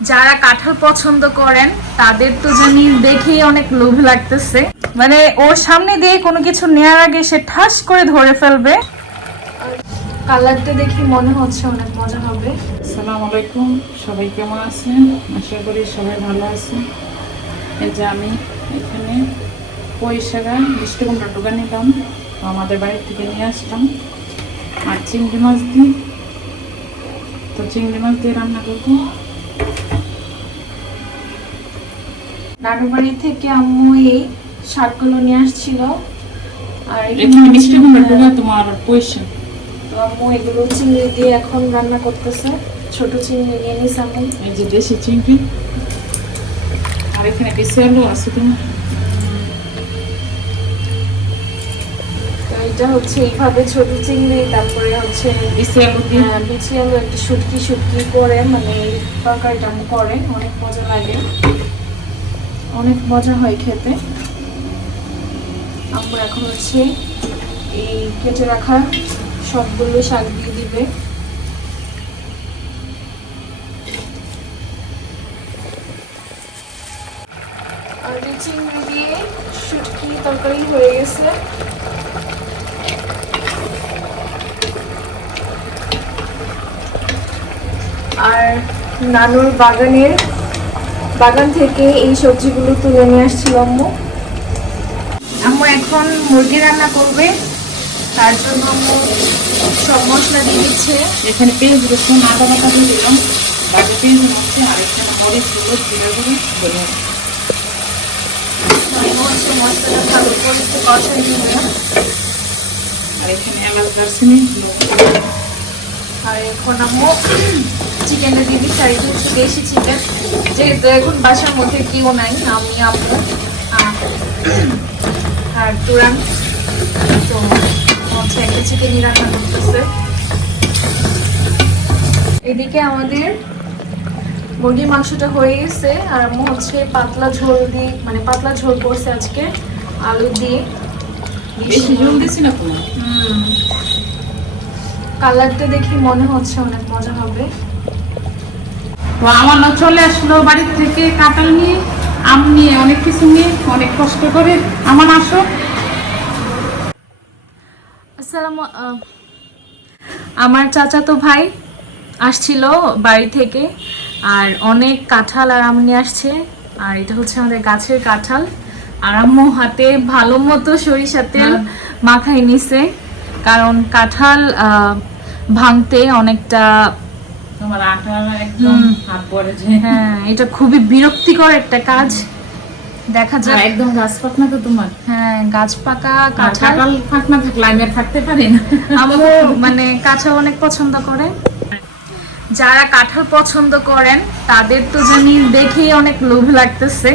যারা কাঁঠাল পছন্দ করেন তাদের তো জানি দেখেই অনেক লোভ লাগতেছে। মানে ওর সামনে দিয়ে কোনো কিছু নেওয়ার আগে সে ঠাস করে ধরে ফেলবে। কালারটা দেখি মনে হচ্ছে অনেক মজা হবে। আসসালামু আলাইকুম, সবাই কেমন আছেন? আশা করি সবাই ভালো আছেন। এই যে আমি এখানে পয়সাটা 20 টাকা টোকা নিলাম, তো আমাদের বাড়ি থেকে নিয়ে আসলাম। আর চিংড়ি মাছ দিই, তো চিংড়ি মাছ দিয়ে রান্না করবো। নানুর বাড়ি থেকে আম্মু এই শাকগুলো নিয়ে আসছিল। আর এখানে 20 টাকা টোকা তোমার পয়সা। তো আম্মু এগুলো চিংড়ি দিয়ে এখন রান্না করতেছে। ছোট চিংড়ি নিয়ে নিস আম্মু। এই যে দেশি চিংড়ি, আর এখানে বেশি আলু আছে তোমার। তো এটা হচ্ছে এইভাবে ছোট চিংড়ি, তারপরে হচ্ছে বেশি আলু দিয়ে বিচি আলু একটু শুটকি শুটকি করে, মানে এই তরকারিটা আম্মু করে, অনেক মজা লাগে, অনেক মজা হয় খেতে। আম্মু এখন হচ্ছে এই কেটে রাখা সবগুলো শাক দিয়ে দিবে। আর এই চিংড়ি দিয়ে শুটকি তরকারি হয়ে গেছে। আর নানুর বাগান থেকে এই সবজিগুলো তুলে নিয়ে আসছিল আম্মু। আম্মু এখন মুরগি রান্না করবে, তার জন্য আম্মু সব মশলা দিয়ে দিচ্ছে। এখানে পেঁয়াজ রসুন আদা বাটা দিয়ে দিলাম, বাকি পেঁয়াজ হচ্ছে, আর এখানে মরিচ গুঁড়ো জিরা গুঁড়ো ধনিয়া। হচ্ছে মশলাটা ভালো করে একটু কষাই নিবে। আর এখানে এলাচ দারচিনি। আর এখন আম্মু চিকেনটা দিয়ে দিচ্ছে। আর এটা হচ্ছে দেশি চিকেন, যেহেতু এখন বাসার মধ্যে কেউ নাই, আমি আম্মু আর তুরান, তো হচ্ছে একটা চিকেনই রান্না করতেছে। এদিকে আমাদের মুরগির মাংসটা হয়ে গেছে, আর আম্মু হচ্ছে পাতলা ঝোল দিয়ে, মানে পাতলা ঝোল করছে আজকে আলু দিয়ে। বেশি ঝোল দিছি না তোমার। কালারটা দেখি মনে হচ্ছে অনেক মজা হবে। তো আমার না চলে আসলো বাড়ি থেকে কাঁঠাল নিয়ে, আম নিয়ে, অনেক কিছু নিয়ে, অনেক কষ্ট করে। আমার আসো। আমার চাচাতো ভাই আসছিল বাড়ি থেকে, আর অনেক কাঁঠাল আর আম নিয়ে আসছে। আর এটা হচ্ছে আমাদের গাছের কাঁঠাল, আর আম্মু হাতে ভালো মতো সরিষা তেল মাখাই নিছে, কারণ কাঁঠাল ভাঙতে অনেকটা তোমার আটা একদম হাত পড়ে যায়। হ্যাঁ, এটা খুবই বিরক্তিকর একটা কাজ। দেখা যায় একদম গাছ পাকনা তো তোমার। হ্যাঁ, গাছ পাকা কাঁঠাল। কাঁঠাল ফাঁকনা থাকলে আমি আর থাকতে পারি না। আম্মু মানে কাঁঠাল অনেক পছন্দ করে। যারা কাঁঠাল পছন্দ করেন তাদের তো জানি দেখেই অনেক লোভ লাগতেছে।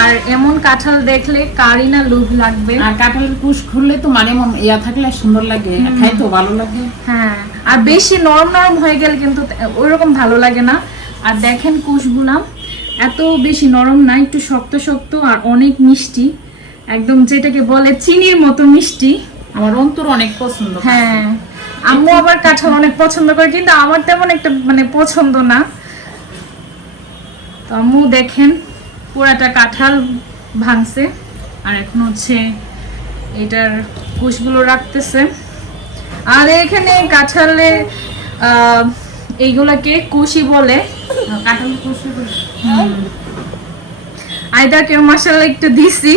আর এমন কাঁঠাল দেখলে কারই না লোভ লাগবে। আর কাঁঠালের কুশ খুললে তো মানে ইয়া থাকলে সুন্দর লাগে, খাইতেও ভালো লাগে। হ্যাঁ, আর বেশি নরম নরম হয়ে গেলে কিন্তু ওইরকম ভালো লাগে না। আর দেখেন কুশগুলা এত বেশি নরম না, একটু শক্ত শক্ত আর অনেক মিষ্টি, একদম যেটাকে বলে চিনির মতো মিষ্টি। আমার অন্তর অনেক পছন্দ। হ্যাঁ, আম্মু আবার কাঁঠাল অনেক পছন্দ করে, কিন্তু আমার তেমন একটা মানে পছন্দ না। তো আম্মু দেখেন পুরাটা কাঁঠাল ভাঙছে, আর এখন হচ্ছে এটার কুশগুলো রাখতেছে। আর এখানে কাঁঠালে এইগুলাকে কুশি বলে। কাঁঠাল কুশি আইদাকে মাশাআল্লাহ একটু দিছি,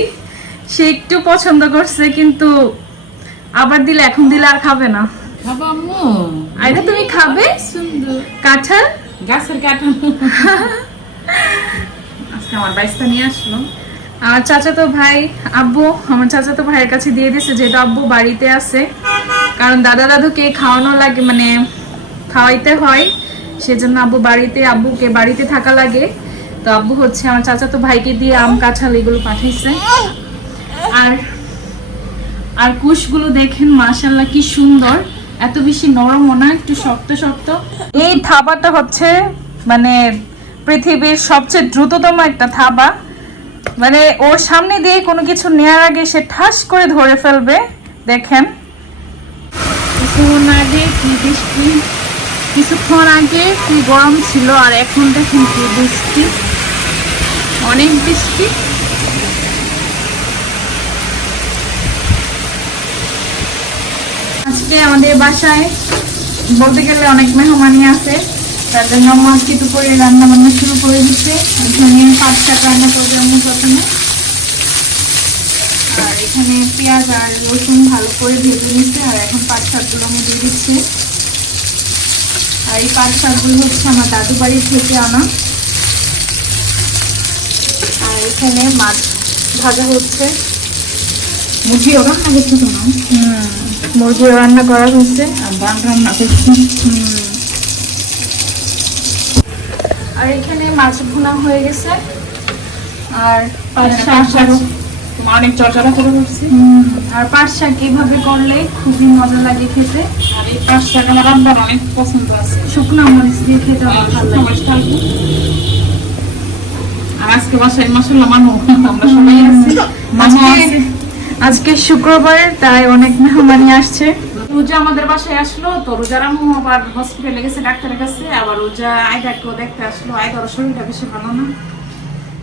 সে একটু পছন্দ করছে, কিন্তু আবার দিলে এখন দিলে আর খাবে না। খাবো আম্মু? আইদা তুমি খাবে সুন্দর কাঁঠাল? গাছের কাঁঠাল। আজকে আমার বাইসটা নিয়ে আসলো। আর চাচাতো ভাই আব্বু আমার চাচাতো ভাইয়ের কাছে দিয়ে দিয়েছে, যেটা আব্বু বাড়িতে আছে, কারণ দাদা দাদুকে খাওয়ানো লাগে, মানে খাওয়াইতে হয়, সেজন্য আব্বুকে বাড়িতে থাকা লাগে। তো আব্বু হচ্ছে আমার চাচাতো ভাইকে দিয়ে আম কাঁঠাল এগুলো পাঠাইছে। আর কুশগুলো দেখেন মাশাআল্লাহ কি সুন্দর, এত বেশি নরমও না, একটু শক্ত শক্ত। এই থাবাটা হচ্ছে মানে পৃথিবীর সবচেয়ে দ্রুততম একটা থাবা, মানে ওর সামনে দিয়ে কোনো কিছু নেওয়ার আগে সে ঠাস করে ধরে ফেলবে। দেখেন কিছুক্ষণ আগে কি বৃষ্টি, কিছুক্ষণ আগে কি গরম ছিল আর এখন দেখুন কি বৃষ্টি, অনেক বৃষ্টি। আজকে আমাদের বাসায় বলতে গেলে অনেক মেহমানি আছে, তার জন্য মা কিছু করে রান্না বান্না শুরু করে দিচ্ছে। এখানে পাঁচ শাক রান্না করবে আমি প্রথমে, আর এখানে পেঁয়াজ আর রসুন ভালো করে ভেজে নিচ্ছে, আর এখন পাঁচ শাকগুলো আমি দিয়ে দিচ্ছে। আর এই পাঁচ শাকগুলো হচ্ছে আমার দাদু বাড়ি থেকে আনা। আর এখানে মাছ ভাজা হচ্ছে, মুরগিও রান্না করছি তো না, মুরগিও রান্না করা হচ্ছে, আর ডাল রান্না করছি। আর এখানে মাছ ভুনা হয়ে গেছে। আর পাঁচ এখানে শাক পাঁচ শাক তোমার অনেক চর্চা করে করছি। আর পাঁচ শাক এইভাবে করলে খুবই মজা লাগে খেতে। আর এই পাঁচ শাক আমার রান্নার অনেক পছন্দ আছে। শুকনো মরিচ দিয়ে খেতে অনেক ভালো লাগে। সবাই খাবো। আর আজকে বাসায় মশলা মামু, আমরা সবাই আছি, মামু আছে। আজকে শুক্রবার, তাই অনেক মেহমানি আসছে। রোজা আমাদের বাসায় আসলো, তো রোজার আম্মু আবার হসপিটালে গেছে ডাক্তারের কাছে, আবার রোজা আয়দাকেও দেখতে আসলো। আয়দার শরীরটা বেশি ভালো না,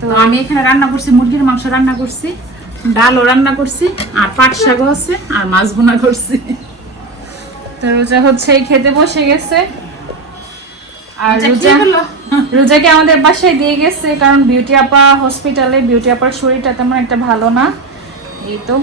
তো আমি এখানে রান্না করছি, মুরগির মাংস রান্না করছি, ডালও রান্না করছি, আর পাট শাকও আছে, আর মাছ ভুনা করছি। তো রোজা হচ্ছে খেতে বসে গেছে। আর আচ্ছা, কি রোজা হলো? রোজাকে আমাদের বাসায় দিয়ে গেছে, কারণ বিউটি আপা হসপিটালে, বিউটি আপার শরীরটা তেমন একটা ভালো না। এই তো